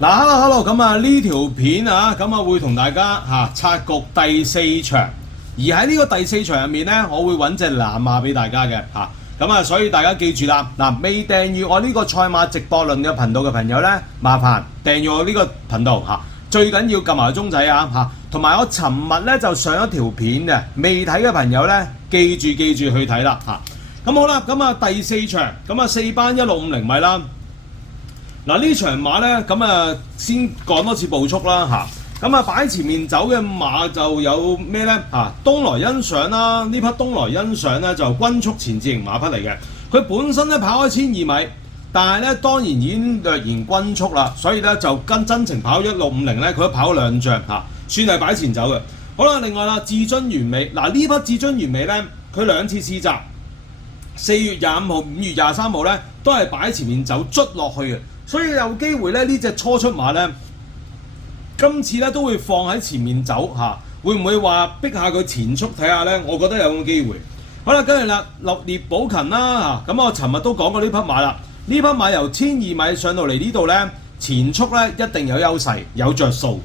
嗱，hello，咁啊呢條片啊，咁啊會同大家拆局第4場，而喺呢個第4場入面咧，我會揾隻南馬俾大家嘅咁啊，所以大家記住啦，嗱，未訂閱我呢個賽馬直播論嘅頻道嘅朋友咧，麻煩訂閱我呢個頻道最緊要撳埋個鐘仔同埋我尋日咧就上一條片嘅，未睇嘅朋友咧，記住去睇啦咁好啦，咁啊第4場，咁啊4班1650米啦。嗱呢場馬咧，咁啊先講多次步速啦咁啊擺前面走嘅馬就有咩咧東來欣賞啦，呢匹東來欣賞咧就均速前置型馬匹嚟嘅，佢本身咧跑開1200米，但係咧當然已經略然均速啦，所以咧就跟真情跑1650咧，佢都跑咗2仗算係擺前走嘅。好啦，另外啦，至尊完美，嗱呢匹至尊完美咧，佢2次試閘，4月25號、5月23號咧都係擺前面走捽落去嘅。所以有機會咧，呢隻初出馬咧，今次咧都會放喺前面走會唔會話逼下佢前速睇下咧？我覺得有咁嘅機會。好啦，跟住啦，落列寶勤啦咁我尋日都講過呢匹馬啦。呢匹馬由1200米上到嚟呢度咧，前速咧一定有優勢，有着數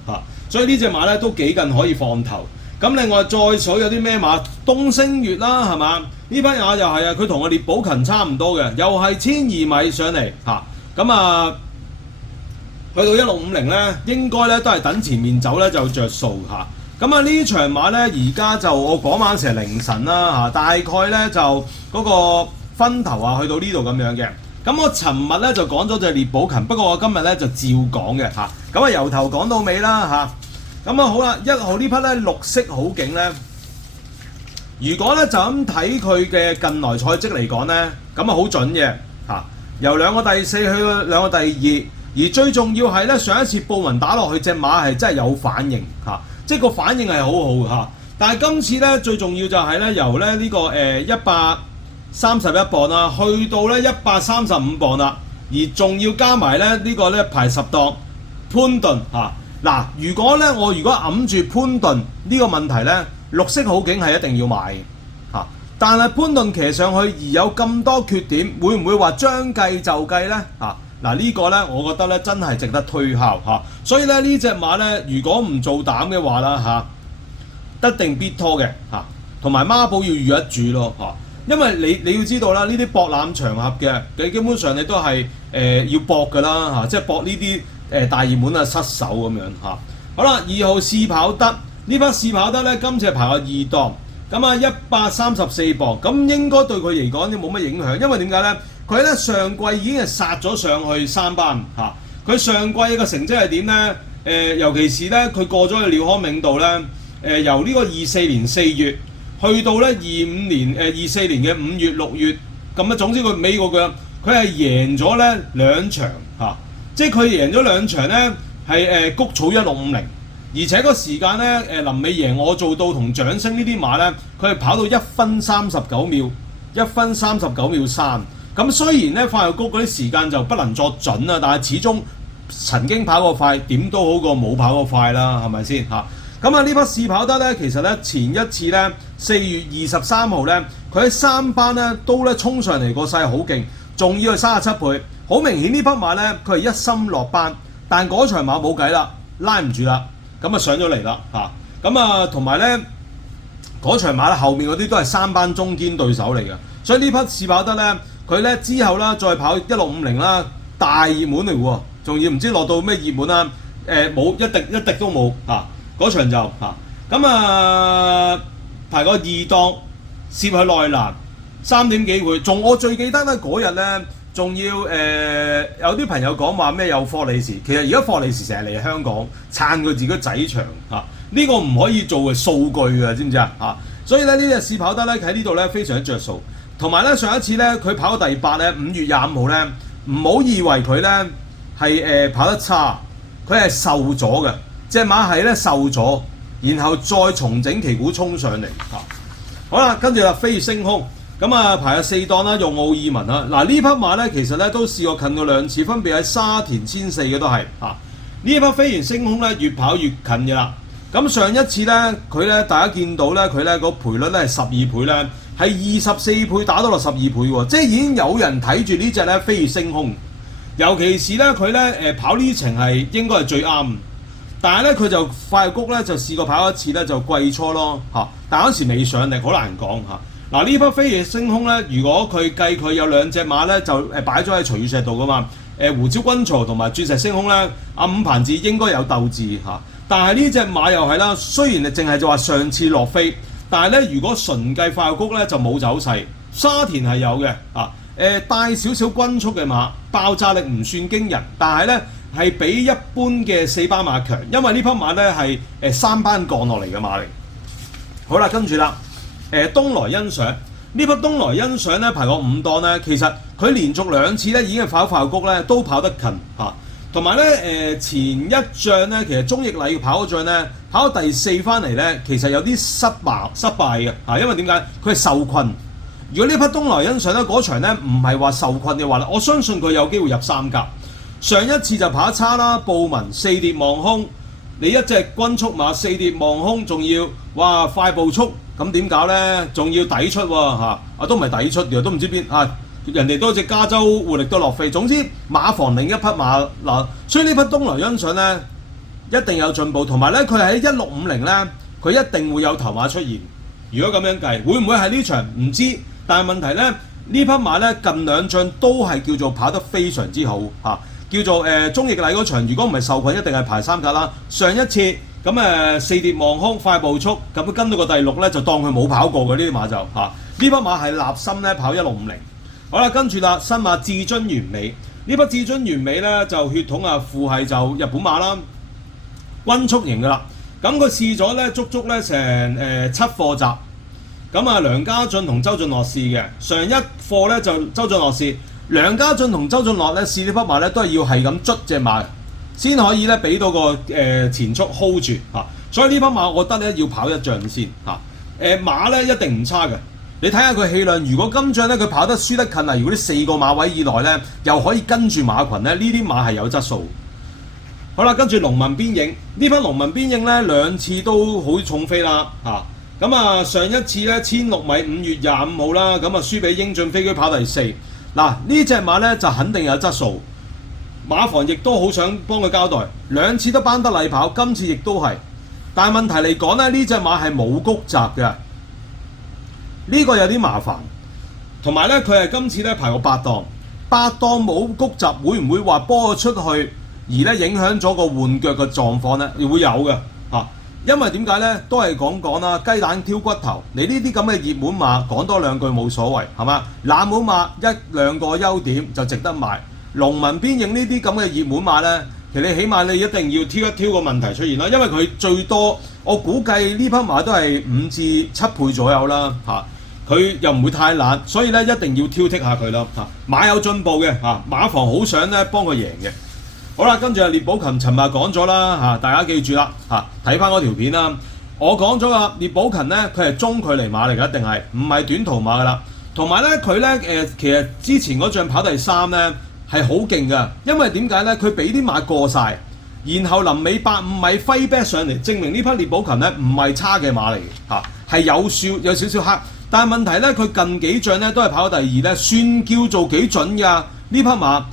所以呢隻馬咧都幾近可以放頭。咁另外再數有啲咩馬？東星月啦，係嘛？呢匹馬又係佢同個列寶勤差唔多嘅，又係1200米上嚟咁啊，去到1650咧，應該咧都係等前面走咧就着數咁啊呢場馬咧，而家就我講晚成凌晨啦大概咧就嗰個分頭去到呢度咁樣嘅。咁我尋日咧就講咗隻列寶勤，不過我今日咧就照講嘅咁啊由頭講到尾啦咁啊好啦，1號呢匹咧綠色好勁咧。如果咧就咁睇佢嘅近來賽績嚟講咧，咁啊好準嘅由2個第4去到2個第2，而最重要係咧上一次報文打落去隻馬係真係有反應即係個反應係好好但係今次咧最重要就係咧由咧呢個131磅啦，去到咧135磅啦，而仲要加埋咧呢個咧排10檔潘頓嗱，如果揞住潘頓呢個問題咧，綠色好景係一定要買但係潘頓騎上去而有咁多缺點，會唔會話將計就計呢？嗱呢個呢，我覺得呢真係值得推敲所以咧呢隻馬呢，如果唔做膽嘅話啦一定必拖嘅同埋孖寶要預一注咯因為你要知道啦，呢啲博覽場合嘅，你基本上你都係要搏㗎啦即係搏呢啲大熱門失手咁樣好啦，2號試跑得呢匹試跑得呢，今次係排個2檔。咁啊134磅，咁應該對佢嚟講都冇乜影響，因為點解咧？佢咧上季已經係殺咗上去3班佢上季嘅成績係點咧？尤其是咧佢過咗去廖康銘度咧，由呢個24年4月去到咧25年24年嘅5月6月，咁總之佢尾個腳佢係贏咗咧2場即係佢贏咗2場咧係谷草1650。而且個時間咧，臨尾贏我做到同掌聲呢啲馬咧，佢係跑到1分39秒，1分39秒3。咁雖然咧快又谷嗰啲時間就不能作準啊，但係始終曾經跑過快，點都好過冇跑過快啦，係咪先咁啊呢匹試跑得咧，其實咧前一次咧4月23號咧，佢喺3班咧都咧衝上嚟個勢好勁，仲要係37倍。好明顯呢匹馬咧，佢係一心落班，但嗰場馬冇計啦，拉唔住啦。咁啊上咗嚟啦咁啊同埋咧嗰場馬咧後面嗰啲都係3班中堅對手嚟嘅，所以呢匹試跑得咧佢咧之後啦再跑1650啦，大熱門嚟喎，仲要唔知落到咩熱門啦冇一滴都冇嗰場就咁排個2檔攝去內欄3點幾倍，我最記得咧嗰日咧。仲要有啲朋友講話咩有霍利時，其實而家霍利時成日嚟香港撐佢自己仔場呢個唔可以做嘅數據嘅，知唔知所以咧呢隻試跑得咧喺呢度咧非常之着數，同埋咧上一次咧佢跑到第8咧5月25號咧，唔好以為佢咧係跑得差，佢係瘦咗嘅，隻馬係咧瘦咗，然後再重整旗鼓衝上嚟好啦，跟住啦飛越星空。咁啊排咗4檔啦，用奧爾文啦。嗱呢匹馬咧，其實咧都試過近過2次，分別喺沙田1004嘅都係呢一匹飛越星空咧，越跑越近嘅啦。咁上一次咧，佢咧大家見到咧，佢咧個賠率咧係12倍咧，係24倍打到落12倍喎，即係已經有人睇住呢隻咧飛越星空。尤其是咧佢咧跑呢程係應該係最啱。但係咧佢就快玉谷咧就試過跑一次咧就季初咯嚇，但嗰時未上力，好難講嚇。嗱呢匹飛翼星空咧，如果佢計佢有兩隻馬咧就擺咗喺徐雨石度噶嘛，胡椒軍曹同埋鑽石星空咧，阿伍彭志應該有鬥志嚇。但係呢隻馬又係啦，雖然你淨係就話上次落飛，但係咧如果純計快玉谷咧就冇走勢，沙田係有嘅嚇。帶少少均速嘅馬，爆炸力唔算驚人，但係咧係比一般嘅4班馬強，因為呢匹馬咧係3班降落嚟嘅馬嚟。好啦，跟住啦，東來欣賞呢匹東來欣賞咧排過5檔咧，其實佢連續2次咧已經係跑快玉谷咧都跑得近嚇，同埋咧前一仗咧其實鍾易禮跑嗰仗咧跑到第4翻嚟咧，其實有啲失敗嘅嚇，因為點解佢係受困。如果呢匹東來欣賞咧嗰場咧唔係話受困嘅話咧，我相信佢有機會入3甲。上一次就跑得差啦，布文4跌望空，你一隻均速馬4跌望空，仲要哇快步速，咁點搞咧？仲要抵出喎嚇，都唔係抵出嘅，都唔知邊啊！人哋多隻加州活力都落飛，總之馬房另一匹馬嗱，所以呢匹東來欣賞咧一定有進步，同埋咧佢喺1650咧，佢一定會有頭馬出現。如果咁樣計，會唔會係呢場唔知？但係問題咧，呢匹馬咧近2仗都係叫做跑得非常之好嚇，叫做鍾易禮嗰場，如果唔係受困，一定係排3甲啦。上一次咁4跌望空快步速，咁跟到個第6咧就當佢冇跑過嘅呢啲馬就嚇。呢匹馬係立心咧跑1650。好啦，跟住啦，新馬至尊完美，呢匹至尊完美咧就血統父系就日本馬啦，均速型㗎啦。咁佢試咗咧足足咧成7課集。咁梁家俊同周俊樂試嘅，上一課咧就周俊樂試，梁家俊同周俊樂咧試呢匹馬咧都係要係咁捽隻馬，先可以咧俾到個前速 hold 住嚇。所以呢匹馬我覺得咧要跑一仗先嚇。馬咧一定唔差嘅，你睇下佢氣量，如果今仗咧佢跑得輸得近啊，如果啲4個馬位以內咧又可以跟住馬群咧，呢啲馬係有質素。好啦，跟住農民邊影呢匹農民邊影咧2次都好重飛啦嚇。咁上一次咧1600米5月25號啦，咁輸俾英俊飛車跑第4。嗱呢隻馬咧就肯定有質素，馬房亦都好想幫佢交代，2次都班得禮跑，今次亦都係。但係問題嚟講咧，呢隻馬係冇谷閘嘅，呢個有啲麻煩。同埋咧，佢係今次咧排過8檔冇谷閘，會唔會話波咗出去而咧影響咗個換腳嘅狀況咧？會有嘅嚇。因為點解咧？都係講啦，雞蛋挑骨頭。你呢啲咁嘅熱門馬講多2句冇所謂，係嘛？冷門馬1、2個優點就值得買。農民邊影呢啲咁嘅熱門馬咧，其實你起碼你一定要挑一挑個問題出現啦。因為佢最多我估計呢匹馬都係5至7倍左右啦嚇。佢又唔會太懶，所以咧一定要挑剔下佢啦嚇。馬有進步嘅嚇，馬房好想咧幫佢贏嘅。好啦，跟住聶寶琴尋日講咗啦嚇，大家記住啦嚇，睇翻嗰條片啦。我講咗啦，聶寶琴咧佢係中距離馬嚟㗎，一定係唔係短途馬㗎啦。同埋咧佢咧其實之前嗰仗跑第3咧係好勁㗎，因為點解咧？佢俾啲馬過晒，然後臨尾85米揮 back 上嚟，證明呢匹聶寶琴咧唔係差嘅馬嚟嘅嚇，係有少少黑。但係問題咧，佢近幾仗咧都係跑第2咧，算叫做幾準㗎呢匹馬。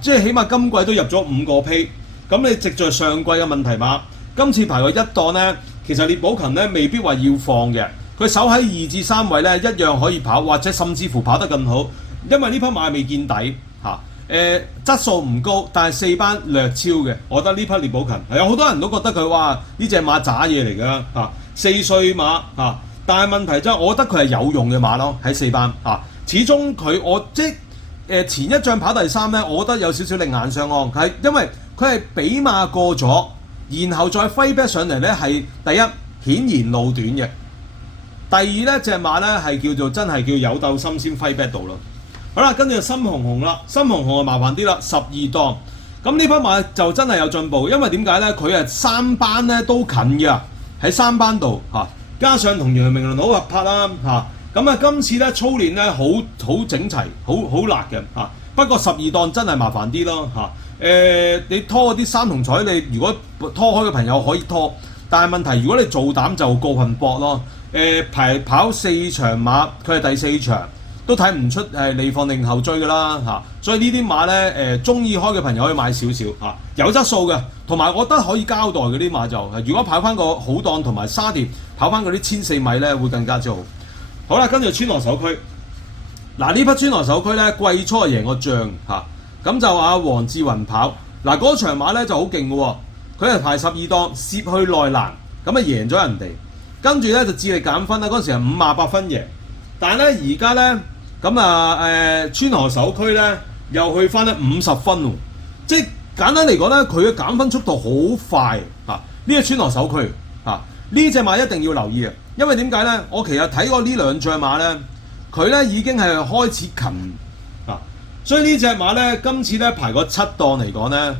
即係起碼今季都入咗5個批，咁你藉在上季嘅問題馬，今次排過1檔咧，其實聶寶琴咧未必話要放嘅，佢守喺2至3位咧一樣可以跑，或者甚至乎跑得更好，因為呢匹馬未見底嚇，質素唔高，但係4班略超嘅，我覺得呢匹聶寶琴有好多人都覺得佢話呢隻馬渣嘢嚟㗎嚇，4歲馬嚇，但係問題即係我覺得佢係有用嘅馬咯，喺4班嚇，始終佢前一仗跑第3咧，我覺得有少少另眼相看，係因為佢係俾馬過咗，然後再揮 back 上嚟咧，係第一顯然路短嘅，第二咧隻馬咧係叫做真係叫有鬥心先揮 back 到咯。好啦，跟住深紅紅啦，深紅紅就麻煩啲啦，12檔，咁呢匹馬就真係有進步，因為點解咧？佢係3班咧都近嘅，喺3班度嚇，加上同楊明倫好合拍啦嚇。咁今次咧操練咧好整齊，好辣嘅嚇。不過12檔真係麻煩啲咯嚇。你拖嗰啲3同彩，你如果拖開嘅朋友可以拖，但係問題如果你做膽就過分搏咯。跑4場馬，佢係第4場，都睇唔出係離放定後追㗎啦嚇。所以呢啲馬咧中意開嘅朋友可以買少少嚇，有質素嘅，同埋我覺得可以交代嗰啲馬就如果跑翻個好檔同埋沙田跑翻嗰啲1400米咧會更加之好。好啦，跟住川河首區。嗱，呢匹川河首區咧季初係贏過仗嚇，咁就黃志雲跑。嗱，嗰場馬咧就好勁嘅喎，佢係排12檔，攝去內欄，咁贏咗人哋。跟住咧就智力減分啦，嗰陣時係58分贏。但係咧而家咧咁川河首區咧又去翻咧50分喎，即係簡單嚟講咧，佢嘅減分速度好快嚇。呢個川河首區嚇，呢隻馬一定要留意啊，因為點解咧？我其實睇過呢兩隻馬咧。佢咧已經係開始近啊，所以呢隻馬咧今次咧排個7檔嚟講咧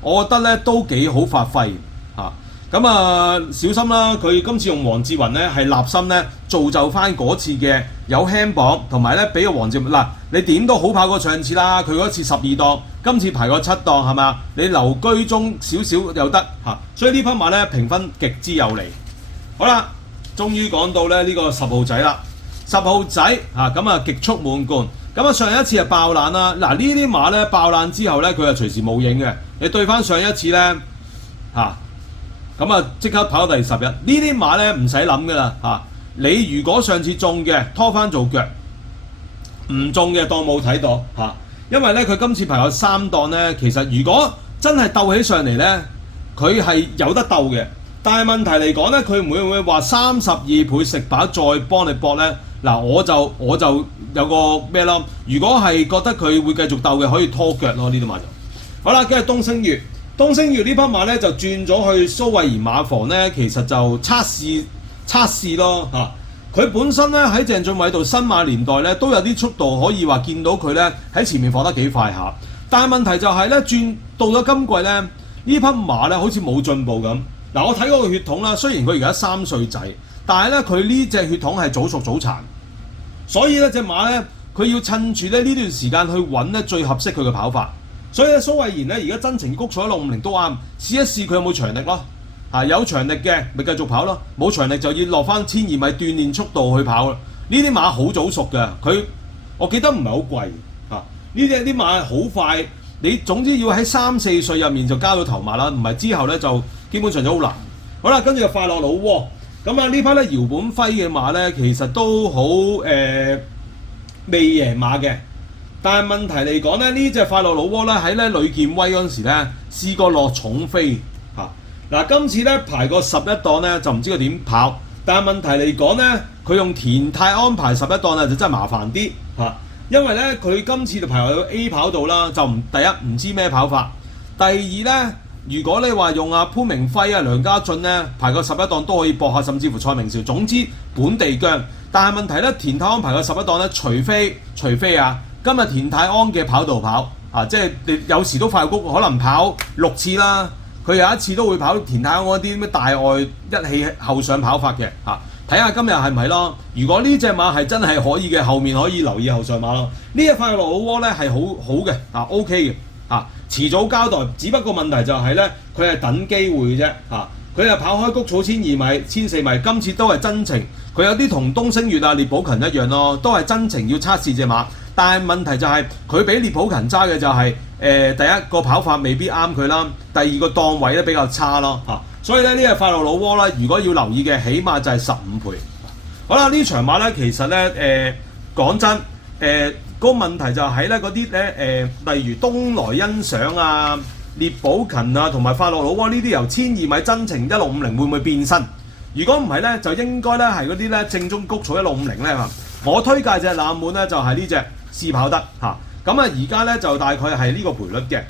我覺得咧都幾好發揮嚇。咁小心啦，佢今次用黃志雲咧係立心咧造就翻嗰次嘅有輕磅，同埋咧俾個黃志雲嗱，你點都好跑過上次啦。佢嗰次12檔，今次排個7檔係嘛？你留居中少少又得嚇，所以呢匹馬咧評分極之有利。好啦，終於講到咧呢個10號仔啦。10號仔咁極速滿貫，咁上一次係爆冷啦。嗱，呢啲馬咧爆冷之後咧，佢係隨時冇影嘅。你對翻上一次咧咁即刻跑到第10日。呢啲馬咧唔使諗噶啦你如果上次中嘅拖翻做腳，唔中嘅當冇睇到因為咧佢今次排有3檔咧，其實如果真係鬥起上嚟咧，佢係有得鬥嘅。但係問題嚟講咧，佢唔會話32倍食飽再幫你搏咧。嗱，我就有個咩咯？如果係覺得佢會繼續鬥嘅，可以拖腳咯。呢啲馬就好啦。跟住東星月呢匹馬咧就轉咗去蘇慧賢馬房咧，其實就測試咯佢本身咧喺鄭俊偉度新馬年代咧都有啲速度，可以話見到佢咧喺前面放得幾快下。但係問題就係咧轉到咗今季咧，呢匹馬咧好似冇進步咁。嗱，我睇嗰個血統啦，雖然佢而家3歲仔。但係咧，佢呢隻血統係早熟早殘，所以咧隻馬咧，佢要趁住咧呢段時間去揾咧最合適佢嘅跑法。所以咧，蘇慧賢咧而家真情谷彩150都啱，試一試佢有冇長力咯。有長力嘅咪繼續跑咯，冇長力就要落翻1200米鍛鍊速度去跑咯。呢啲馬好早熟嘅，佢我記得唔係好貴呢啲馬好快，你總之要喺3、4歲入面就交到頭馬啦，唔係之後咧就基本上就好難。好啦，跟住就快樂老窩。咁呢批咧姚本輝嘅馬咧，其實都好未贏馬嘅，但係問題嚟講咧，呢隻快樂老窩咧喺咧呂健威嗰陣時咧試過落重飛嗱，今次咧排個11檔咧就唔知佢點跑，但係問題嚟講咧，佢用田泰安排11檔咧就真係麻煩啲因為咧佢今次就排去 A 跑道啦，就第一唔知咩跑法，第二咧。如果你話用潘明輝梁家俊咧排個11檔都可以搏下，甚至乎蔡明紹，總之本地姜。但係問題咧，田泰安排個11檔咧，除非今日田泰安嘅跑道跑即係你有時都快谷可能跑6次啦，佢有一次都會跑田泰安嗰啲咩大外一氣後上跑法嘅睇下今日係唔係咯？如果呢隻馬係真係可以嘅，後面可以留意後上馬咯。呢隻快樂老窩咧係好嘅OK 嘅遲早交代，只不過問題就係咧，佢係等機會啫佢係跑開谷草1200米、1400米，今次都係真情。佢有啲同東星月列寶勤一樣咯，都係真情要測試隻馬。但係問題就係佢俾列寶勤揸嘅就係第一個跑法未必啱佢啦，第二個檔位咧比較差咯所以咧呢隻快樂老窩咧，如果要留意嘅，起碼就係15倍。好啦，呢場馬咧其實咧講真個問題就係咧嗰啲咧例如東來欣賞列寶勤同埋快樂老窩呢啲由1200米真情1650會唔會變身？如果唔係咧，就應該咧係嗰啲咧正宗谷草1650咧我推介隻冷門咧就係呢隻試跑得咁而家咧就大概係呢個賠率嘅。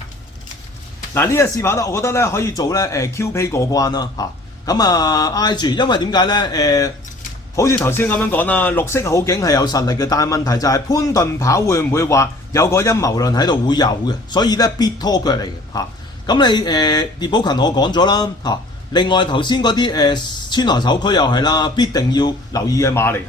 嗱，呢隻試跑得，我覺得咧可以做咧QP 過關啦挨住，因為點解咧好似頭先咁樣講啦，綠色好景係有實力嘅，但係問題就係潘頓跑會唔會話有個陰謀論喺度會有嘅，所以咧必拖腳嚟嘅咁你列寶勤我講咗啦另外頭先嗰啲川河首區又係啦，必定要留意嘅馬嚟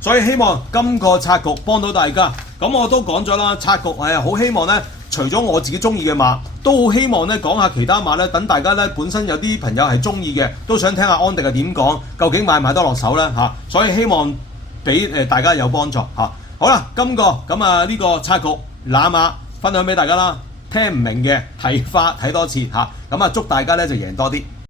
所以希望今個策局幫到大家。咁我都講咗啦，策局係好希望咧，除咗我自己中意嘅馬，都好希望咧講下其他馬咧，等大家咧本身有啲朋友係中意嘅，都想聽下安迪係點講，究竟買唔買得落手咧所以希望俾大家有幫助好啦，今個咁啊呢個策局攬馬分享俾大家啦，聽唔明嘅睇多次嚇，咁啊祝大家咧就贏多啲。